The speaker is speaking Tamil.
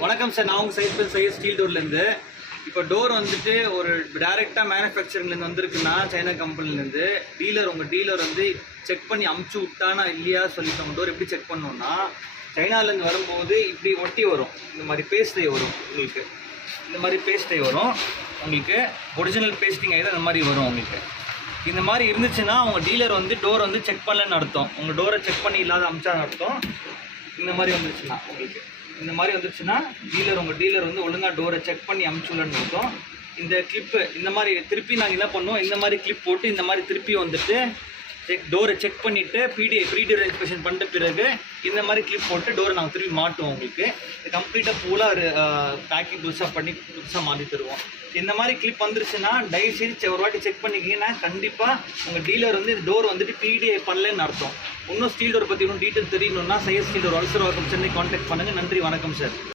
வணக்கம் சார், நான் உங்கள் சைஸ் ஸ்டீல் டோர்லேருந்து. இப்போ டோர் வந்துட்டு ஒரு டைரெக்டாக மேனுஃபேக்சரிங்லேருந்து வந்திருக்குன்னா சைனா கம்பெனிலேருந்து உங்கள் டீலர் வந்து செக் பண்ணி அமுச்சு விட்டானா இல்லையா சொல்லிட்டோம். டோர் எப்படி செக் பண்ணோன்னா, சைனாலேருந்து வரும்போது இப்படி ஒட்டி வரும், இந்த மாதிரி பேஸ்டை வரும் உங்களுக்கு. இந்த மாதிரி பேஸ்டை வரும் உங்களுக்கு, ஒரிஜினல் பேஸ்டிங் ஆகிடும். இந்த மாதிரி வரும் உங்களுக்கு. இந்த மாதிரி இருந்துச்சுன்னா உங்கள் டீலர் வந்து டோர் வந்து செக் பண்ணலன்னு அர்த்தம். உங்கள் டோரை செக் பண்ணி இல்லாத அமிச்சான்னு அர்த்தம். இந்த மாதிரி வந்துருச்சுன்னா உங்களுக்கு, இந்த மாதிரி வந்துருச்சுன்னா உங்கள் டீலர் வந்து ஒழுங்காக டோரை செக் பண்ணி அமுச்சுலன்னு அர்த்தம். இந்த கிளிப்பு இந்த மாதிரி திருப்பி நாங்கள் என்ன பண்ணுவோம், இந்த மாதிரி கிளிப் போட்டு இந்த மாதிரி திருப்பி வந்துட்டு டோரை செக் பண்ணிவிட்டு ப்ரீ டோர் இன்ஸ்பெக்ஷன் பண்ணிட்ட பிறகு இந்த மாதிரி கிளிப் போட்டு டோரை நாங்கள் திருப்பி மாட்டுவோம். உங்களுக்கு கம்ப்ளீட்டாக ஃபுல்லாக பேக்கிங் புதுசாக மாற்றி தருவோம். இந்த மாதிரி கிளிப் வந்துருச்சுன்னா தயவுசெய்து ஒரு வாட்டி செக் பண்ணிக்கிங்கன்னா கண்டிப்பாக உங்கள் டீலர் வந்து இந்த டோர் வந்துட்டு பிடிஐ பண்ணலன்னு அர்த்தம். இன்னும் ஸ்டீல் டோர் பற்றி இன்னும் டீட்டெயில் தெரியணும்னா size steel door ulcer Chennai contact பண்ணுங்கள். நன்றி, வணக்கம் சார்.